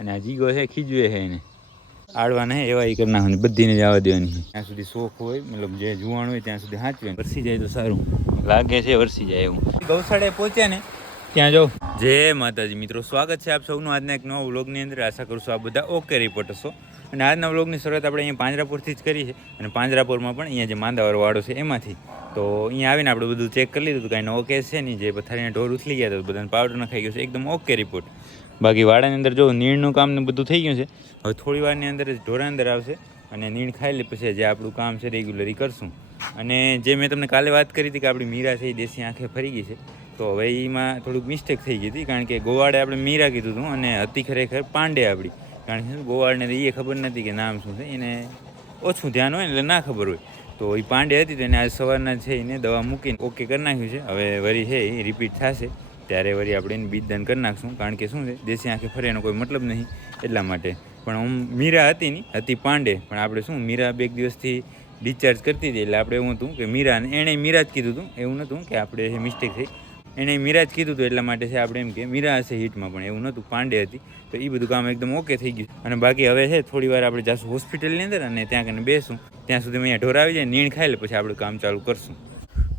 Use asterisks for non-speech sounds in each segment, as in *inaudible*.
અને આ જીગો છે ખીજવે છે એને. આડવાને એવા એ કરી નાખવાની બધીને જ આવવા દેવાની ત્યાં સુધી શોખ હોય મતલબ જે જુવાણ હોય ત્યાં સુધી હાંચવે. વરસી જાય તો સારું. લાગે છે વરસી જાય એવું. ગૌશાળાએ પહોંચ્યા ને ત્યાં જો જય માતાજી મિત્રો સ્વાગત છે આપ સૌનું આજના એક નવા વ્લોગની અંદર. આશા કરું છું આ બધા ઓકે રિપોર્ટ હશો. અને આજના વ્લોગની શરૂઆત આપણે અહીંયા પાંજરાપુરથી જ કરી છે. અને પાંજરાપુરમાં પણ અહીંયા જે માંદાવાળો વાડો છે એમાંથી. તો અહીંયા આવીને આપણે બધું ચેક કરી લીધું કાંઈ નવો કેસ છે નહીં. જે પથારીના ઢોર ઉથલી ગયા તો બધાને પાવડર નખાઈ ગયો છે. એકદમ ઓકે રિપોર્ટ. બાકી વાડાની અંદર જો નીણનું કામ ને બધું થઈ ગયું છે, હવે થોડી વારની અંદર જ ઢોરા અંદર આવશે અને નીણ ખાઈ લે પછી જે આપણું કામ છે રેગ્યુલરી કરશું. અને જે મેં તમને કાલે વાત કરી હતી કે આપણી મીરા છે એ દેશી આંખે ફરી ગઈ છે, તો હવે એમાં થોડુંક મિસ્ટેક થઈ ગઈ હતી કારણ કે ગોવાડે આપણે મીરા કીધું હતું અને હતી ખરેખર પાંડે આપણી. કારણ કે ગોવાડને તો એ ખબર નથી કે નામ શું છે, એને ઓછું ધ્યાન હોય એટલે ના ખબર હોય. તો એ પાંડે હતી તો એને આજ સવારના છે એને દવા મૂકીને ઓકે કરી નાખ્યું છે, હવે વરી છે એ રિપીટ થશે. ત્યારે વળી આપણે એને બીજદાન કરી નાખશું. કારણ કે શું છે, દેશી આંખે ફરે એનો કોઈ મતલબ નહીં એટલા માટે. પણ હું મીરા હતી નહીં હતી પાંડે. પણ આપણે શું, મીરા બે દિવસથી ડિસ્ચાર્જ કરતી હતી. એટલે આપણે એવું હતું કે મીરા એણે મીરા જ કીધું હતું. એવું નહોતું કે આપણે એ મિસ્ટેક થઈ. એણે મીરા જ કીધું હતું, એટલા માટે છે આપણે એમ કે મીરા હશે હિટમાં. પણ એવું નહોતું, પાંડે હતી. તો એ બધું કામ એકદમ ઓકે થઈ ગયું. અને બાકી હવે છે, થોડી વાર આપણે જાશું હોસ્પિટલની અંદર અને ત્યાં કને બેસું. ત્યાં સુધી અહીંયા ઢોર આવી જાય, નીણ ખાઈ લે, પછી આપણે કામ ચાલુ કરશું.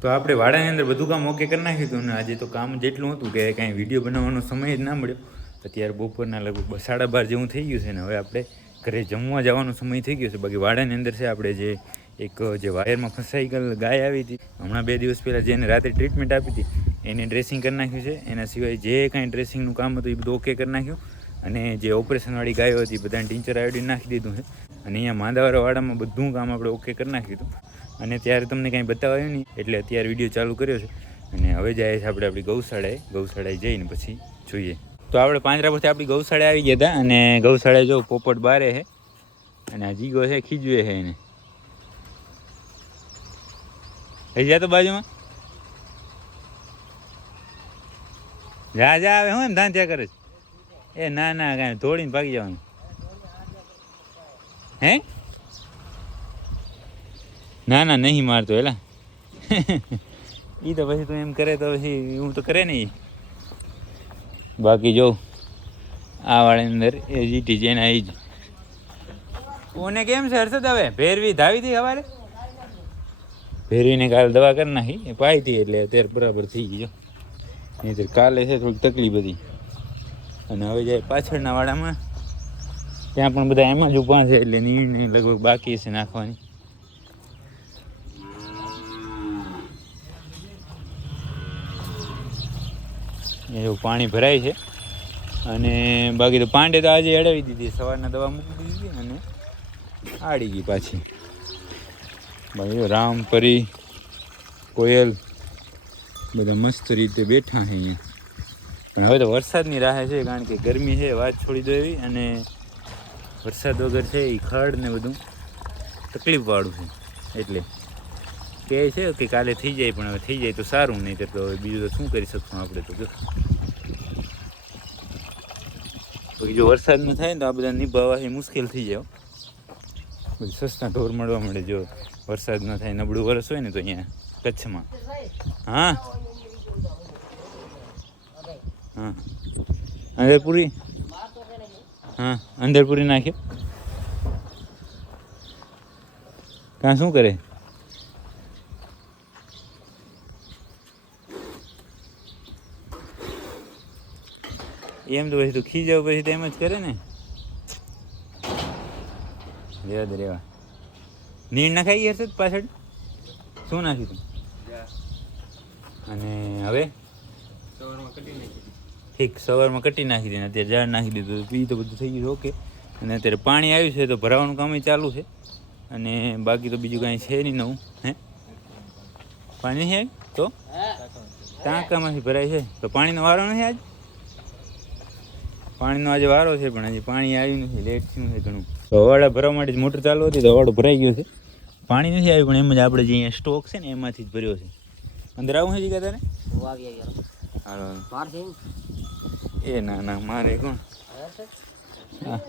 તો આપણે વાડાની અંદર બધું કામ ઓકે કરી નાખ્યું હતું અને આજે તો કામ જેટલું હતું કે કાંઈ વીડિયો બનાવવાનો સમય જ ના મળ્યો. તો ત્યારે બપોરના લગભગ સાડા બાર જેવું થઈ ગયું છે ને હવે આપણે ઘરે જમવા જવાનો સમય થઈ ગયો છે. બાકી વાડાની અંદર છે આપણે જે એક, જે વાયરમાં ફસાઈ ગયેલ ગાય આવી હતી. હમણાં બે દિવસ પહેલાં જેને રાત્રે ટ્રીટમેન્ટ આપી હતી, એને ડ્રેસિંગ કરી નાખ્યું છે. એના સિવાય જે કાંઈ ડ્રેસિંગનું કામ હતું એ બધું ઓકે કરી નાખ્યું. અને જે ઓપરેશનવાળી ગાયો હતી બધાને ટીચર આયોડીન નાખી દીધું છે. અને અહીંયા માંદાવાળા વાડામાં બધું કામ આપણે ઓકે કરી નાખ્યું હતું. અને ત્યારે તમને કાંઈ બતાવાયું નહીં, એટલે અત્યારે વીડિયો ચાલુ કર્યો છે. અને હવે જાય છે આપણે આપણી ગૌશાળાએ ગૌશાળાએ જઈને પછી જોઈએ. તો આપણે પાંજરા પરથી આપણી ગૌશાળાએ આવી ગયા હતા અને ગૌશાળાએ જો પોપટ બારે છે અને આ જીગો છે, ખીજવે છે એને. હજી જા તો બાજુમાં. જા જા આવે, હું એમ ધાન ત્યાં કરે છે. એ ના ના, કાંઈ, ધોળીને ભાગી જવાનું. હે? ના ના નહીં મારતો એલા. *laughs* એ તો પછી તું એમ કરે તો પછી હું તો કરે નહીં. બાકી જો આ વાળી અંદર એ જીટી છે ને એ જ કોને કેમ છે હર્ષદ હવે ભેરવી ધાવી હતી સવારે ભેરવીને કાલે દવા કરી નાખી. એ પાઈ હતી એટલે અત્યારે બરાબર થઈ ગયો નહીંતર કાલે છે થોડીક તકલીફ હતી. અને હવે જાય પાછળના વાડામાં. ત્યાં પણ બધા એમાં જ ઊભા છે એટલે નીણ લગભગ બાકી છે નાખવાની. એવું પાણી ભરાય છે. અને બાકી તો પાંડે તો આજે અડાવી દીધી. સવારના દવા મૂકી દીધી અને આડી ગઈ પાછી. બાકી રામ પરી કોયલ બધા મસ્ત રીતે બેઠા છે અહીંયા. પણ હવે તો વરસાદની રાહે છે કારણ કે ગરમી છે, વાત છોડી દો એવી. અને વરસાદ વગર છે એ ખડ ને બધું તકલીફવાળું છે. એટલે કહે છે કે કાલે થઈ જાય, પણ હવે થઈ જાય તો સારું, નહીં તો બીજું તો શું કરી શકશું આપણે તો બાકી જો વરસાદ ન થાય ને તો આ બધા નિભાવવા એ મુશ્કેલ થઈ જાય. પછી સસ્તા ઢોર મળવા મળે, જો વરસાદ ન થાય, નબળું વરસ હોય ને તો અહીંયા કચ્છમાં. હા? હા. અંદરપુરી હા અંદરપુરી નાખ્યો કાં શું કરે? એમ તો પછી તું ખીજાવ પછી તો એમ જ કરે ને. રેવા દે રેવા. નીર નાખાઈ ગઈ હશે પાછળ? શું નાખ્યું તું? અને હવે? ઠીક સવારમાં કટી નાખી દીધી અત્યારે ઝાડ નાખી દીધું પી તો બધું થઈ ગયું ઓકે અને અત્યારે પાણી આવ્યું છે તો ભરાવાનું કામ ચાલુ છે. અને બાકી તો બીજું કાંઈ છે નહીં નવું હે? પાણી છે? તો? ટાંકામાંથી ભરાય છે. તો પાણીનો વારો નથી આજ? પાણીનો આજે વારો છે પણ હજી પાણી આવ્યું નથી લેટ થયું છે ઘણું. તો હવાડા ભરવા માટે જ મોટર ચાલુ હતી તો હવાડો ભરાઈ ગયો છે. પાણી નથી આવ્યું પણ એમ જ આપણે જે અહીંયા સ્ટોક છે ને એમાંથી જ ભર્યો છે. અંદર આવું છે તારે? હાલો. એ ના ના મારે કોણ? હા.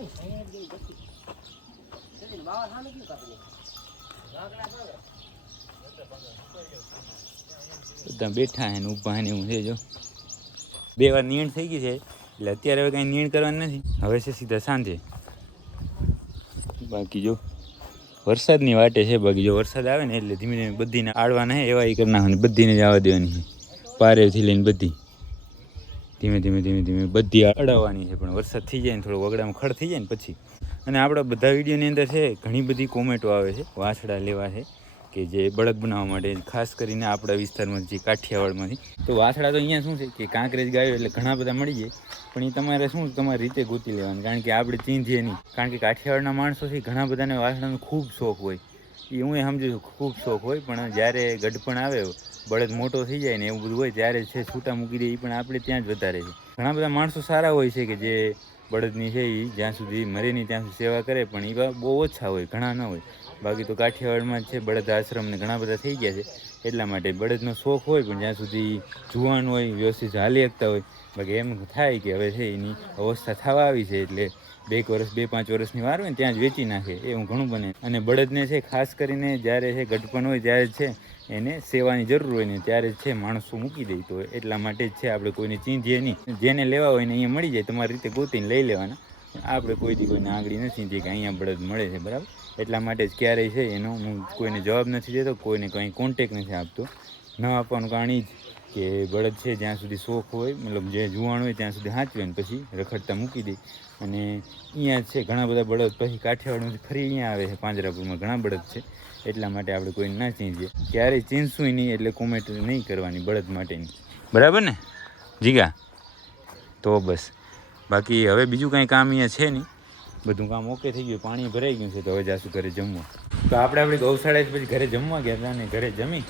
બધા બેઠા હે ને ઊભા ને એવું છે જો. બે વાર નીણ થઈ ગઈ છે. એટલે અત્યારે હવે કાંઈ નીણ કરવાની નથી. હવે છે સીધા સાંજે. બાકી જો વરસાદની વાટે છે, બાકી જો વરસાદ આવે ને એટલે ધીમે ધીમે બધીને આડવાના હે એવા એ કરી નાખવાની, બધીને જ આવવા દેવાની છે. પારેથી લઈને બધી. ધીમે ધીમે ધીમે ધીમે બધી અડાવવાની છે, પણ વરસાદ થઈ જાય ને થોડો વગડામાં ખડ થઈ જાય ને પછી. અને આપણા બધા વિડીયોની અંદર છે, ઘણી બધી કોમેન્ટો આવે છે, વાછડા લેવા છે. કે જે બળદ બનાવવા માટે, ખાસ કરીને આપણા વિસ્તારમાં જે કાઠિયાવાડમાંથી. તો વાછડા તો અહીંયા શું છે કે કાંકરેજ ગાયો એટલે ઘણા બધા મળી જાય, પણ એ તમારે શું તમારી રીતે ગોતી લેવાનું? કારણ કે આપણે ચીંધીએ નહીં. કારણ કે કાઠિયાવાડના માણસો છે ઘણા બધાને વાછડાનો ખૂબ શોખ હોય. એ હું સમજુ છું, ખૂબ શોખ હોય, પણ જ્યારે ગઢપણ આવે, બળદ મોટો થઈ જાય ને એવું બધું હોય, ત્યારે છે છૂટા મૂકી દે, એ પણ આપણે ત્યાં જ વધારે છે. ઘણા બધા માણસો સારા હોય છે કે જે બળદની છે એ જ્યાં સુધી મરે નહીં, ત્યાં સુધી સેવા કરે, પણ એ બહુ ઓછા હોય, ઘણા ન હોય. બાકી તો કાઠિયાવાડમાં છે, બળદ આશ્રમ ને ઘણા બધા થઈ ગયા છે. એટલા માટે બળદનો શોખ હોય પણ જ્યાં સુધી જુવાન હોય, વ્યવસ્થિત હાલી શકતા હોય, બાકી એમ થાય કે હવે છે એની અવસ્થા થવા આવી છે એટલે બે વર્ષ, બે પાંચ વર્ષની વાર હોય ને ત્યાં જ વેચી નાખે, એવું ઘણું બને. અને બળદને છે, ખાસ કરીને જ્યારે છે ગઢપણ હોય ત્યારે છે, એને સેવાની જરૂર હોય ને ત્યારે છે માણસો મૂકી દે તો એટલા માટે જ છે આપણે કોઈને ચીંધીએ નહીં. જેને લેવા હોય ને અહીંયા મળી જાય, તમારી રીતે ગોતીને લઈ લેવાના. આપણે કોઈ દી કોઈને આંગળી નથી કે અહીંયા બળદ મળે છે, બરાબર? એટલા માટે જ ક્યારેય છે એનો હું કોઈને જવાબ નથી દેતો, કોઈને કંઈ કોન્ટેક નથી આપતો. ન આપવાનું કારણ એ જ કે બળદ છે, જ્યાં સુધી શોખ હોય, મતલબ જે જુવાણ હોય ત્યાં સુધી સાચવે ને પછી રખડતા મૂકી દે. અને અહીંયા છે, ઘણા બધા બળદ પછી કાઠિયાવાડમાંથી ફરી અહીંયા આવે છે, પાંજરાપુરમાં ઘણા બળદ છે. એટલા માટે આપણે કોઈ ના ચીંજીએ ક્યારેય ચીંજશું નહીં એટલે કોમેન્ટ નહીં કરવાની બળદ માટેની. બરાબર ને? જીગા? તો બસ. બાકી હવે બીજું કાંઈ કામ અહીંયા છે નહીં. બધું કામ ઓકે થઈ ગયું, પાણી ભરાઈ ગયું છે તો હવે જાશું ઘરે જમવા. તો આપણે આપણી ગૌશાળા પછી ઘરે જમવા ગયા હતા અને ઘરે જમી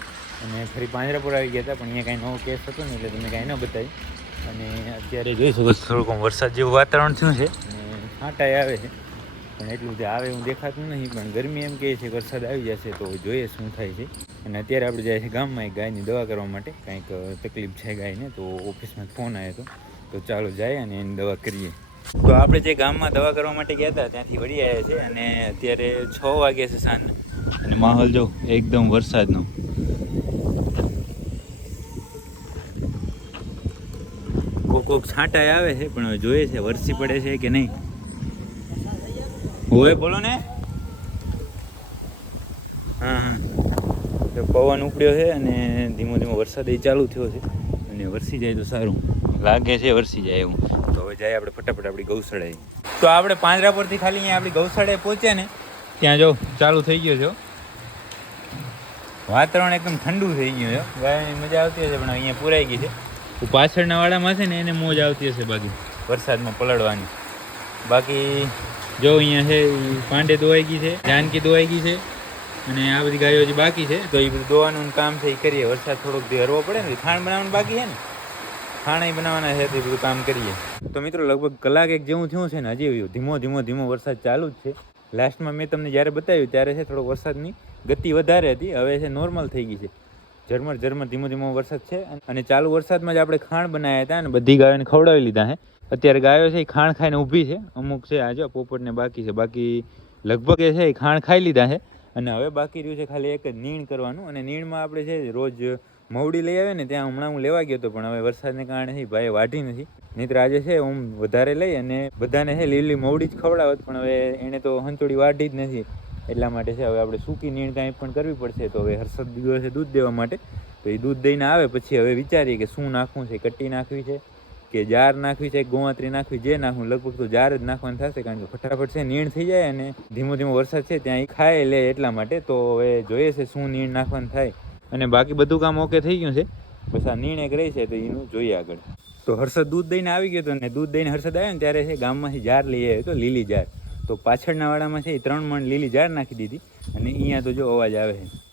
અને ફરી પાંજરાપુર આવી ગયા હતા, પણ અહીંયા કાંઈ નવો કેસ હતો ને એટલે તમને કાંઈ ન બતાવી. અને અત્યારે જોઈ શકો થોડુંક વરસાદ જેવું વાતાવરણ થયું છે. અને છાંટાઈ આવે છે. પણ એટલું બધું આવે એવું દેખાતું નહીં, પણ ગરમી એમ કહે છે વરસાદ આવી જશે તો જોઈએ શું થાય છે. અને અત્યારે આપણે જાય છે ગામમાં એક ગાયની દવા કરવા માટે. કાંઈક તકલીફ છે ગાયને, તો ઓફિસમાં ફોન આવ્યો હતો. તો ચાલો જાય અને એની દવા કરીએ. તો આપણે જે ગામમાં દવા કરવા માટે ગયા હતા ત્યાંથી વળી આવ્યા છે અને અત્યારે છ વાગે છે સાંજ. અને માહોલ જો એકદમ વરસાદનો. કોક કોક છાંટા આવે છે પણ હવે જોઈએ છે વરસી પડે છે કે નહીં. હોય. બોલો ને. હા હા. પવન ઉપડ્યો છે અને ધીમો ધીમો વરસાદ એ ચાલુ થયો છે. અને વરસી જાય તો સારું. લાગે છે વરસી જાય એવું. હવે જાય આપણે ફટાફટ આપણી ગૌશાળાએ તો આપણે પાંજરા પરથી ખાલી અહીંયા આપણી ગૌશાળાએ પહોંચ્યા ને, ત્યાં જો ચાલુ થઈ ગયો છે વાતાવરણ એકદમ ઠંડુ થઈ ગયું છે ગાયની મજા આવતી હશે, પણ અહીંયા પુરાઈ ગઈ છે. પાછળના વાડામાં છે ને, એને મોજ આવતી હશે બાકી, વરસાદમાં પલળવાની. બાકી જો અહીંયા છે પાંડે દોવાઈ ગઈ છે, જાનકી દોવાઈ ગઈ છે, અને આ બધી ગાયો હજી બાકી છે. તો એ બધું દોવાનું કામ છે એ કરીએ. વરસાદ થોડોક દી હરવો પડે ને ખાણ બનાવવાનું બાકી છે ને. ખાણા બનાવવાના છે તે કામ કરીએ. તો મિત્રો, લગભગ કલાક એક જેવું થયું છે ને, હજી ધીમો ધીમો ધીમો વરસાદ ચાલુ જ છે. લાસ્ટમાં મેં તમને જ્યારે બતાવ્યું, ત્યારે છે થોડો વરસાદની ગતિ વધારે હતી, હવે છે નોર્મલ થઈ ગઈ છે. ઝરમર ઝરમર ધીમો ધીમો વરસાદ છે અને ચાલુ વરસાદમાં જ આપણે ખાણ બનાવ્યા હતા અને બધી ગાયોને ખવડાવી લીધા છે. અત્યારે ગાયો છે એ ખાણ ખાઈને ઊભી છે. અમુક છે, આ જો, પોપટને બાકી છે. બાકી લગભગ એ છે એ ખાણ ખાઈ લીધા છે. અને હવે બાકી રહ્યું છે ખાલી એક નીણ કરવાનું. અને નીણમાં આપણે છે રોજ મવડી લઈ આવે ને, ત્યાં હમણાં હું લેવા ગયો હતો પણ હવે વરસાદને કારણે ભાઈ વાઢી નથી. નહીંતર આજે છે હું વધારે લઈ અને બધાને છે લીલી મવડી જ ખવડાવત, પણ હવે એણે તો હંચોડી વાઢી જ નથી. એટલા માટે છે, હવે આપણે સૂકી નીણ કાંઈ પણ કરવી પડશે, તો હવે હર્ષદ દિવસે દૂધ દેવા માટે. તો એ દૂધ દઈને આવે, પછી હવે વિચારીએ કે શું નાખવું છે, કટ્ટી નાખવી છે. કે જાર નાખવી છે, ગોવાત્રી નાખવી, જે નાખવું, લગભગ તો જાર જ નાખવાનું થશે, કારણ કે ફટાફટ છે, નીણ થઈ જાય અને ધીમો ધીમો વરસાદ છે, ત્યાં ખાય લે એટલા માટે, તો હવે જોઈએ છે શું નીણ નાખવાનું થાય. અને બાકી બધું કામ ઓકે થઈ ગયું છે. બસ આ નીણ એક રહી છે, તો એનું જોઈએ આગળ. તો હર્ષદ દૂધ દઈને આવી ગયો હતો ને, દૂધ દઈને હર્ષદ આવ્યો ને, ત્યારે છે, ગામમાંથી જાર લઈ આવ્યો હતો, લીલી જાર. તો પાછળના વાડામાં છે, એ ત્રણ મણ લીલી જાર નાખી દીધી. અને અહીંયા તો જો અવાજ આવે છે.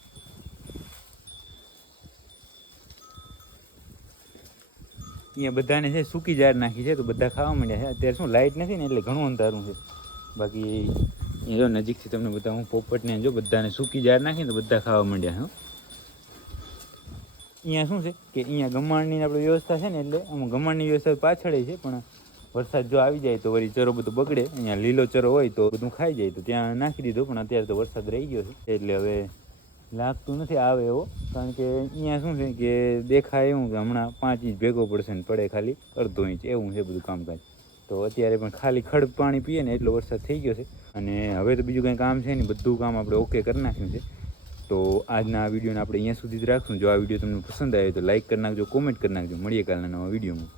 અહીંયા બધાને છે, સૂકી જાર નાખી છે, તો બધા ખાવા માંડ્યા છે. અત્યારે શું લાઇટ નથી ને, એટલે ઘણું અંધારું છે. બાકી અહીંયા જો નજીકથી તમને બધા હું પોપટને જો બધાને સૂકી જાર નાખીને તો બધા ખાવા માંડ્યા હા. અહીંયા શું છે કે, અહીંયા ગમાણની આપણે વ્યવસ્થા છે ને, એટલે આમ ગમાણની વ્યવસ્થા પાછળ છે, પણ વરસાદ જો આવી જાય તો વળી ચરો બધું બગડે. અહીંયા લીલો ચરો હોય તો બધું ખાઈ જાય, તો ત્યાં નાખી દીધો, પણ અત્યારે તો વરસાદ રહી ગયો છે, એટલે હવે લાગતું નથી આવે એવો, કારણ કે અહીંયા શું છે કે દેખાય એવું કે હમણાં પાંચ ઇંચ ભેગો પડશે ને પડે ખાલી, અડધો ઇંચ, એવું છે બધું કામકાજ. તો અત્યારે પણ ખાલી ખડ પાણી પીએ ને એટલો વરસાદ થઈ ગયો છે. અને હવે તો બીજું કંઈ કામ છે ને બધું કામ આપણે ઓકે કરી નાખ્યું છે. તો આજના આ વિડીયોને આપણે અહીંયા સુધી જ રાખશું. જો આ વીડિયો તમને પસંદ આવે તો લાઇક કરી નાખજો કોમેન્ટ કરી નાખજો. મળીએ કાલના નવા વિડીયોમાં.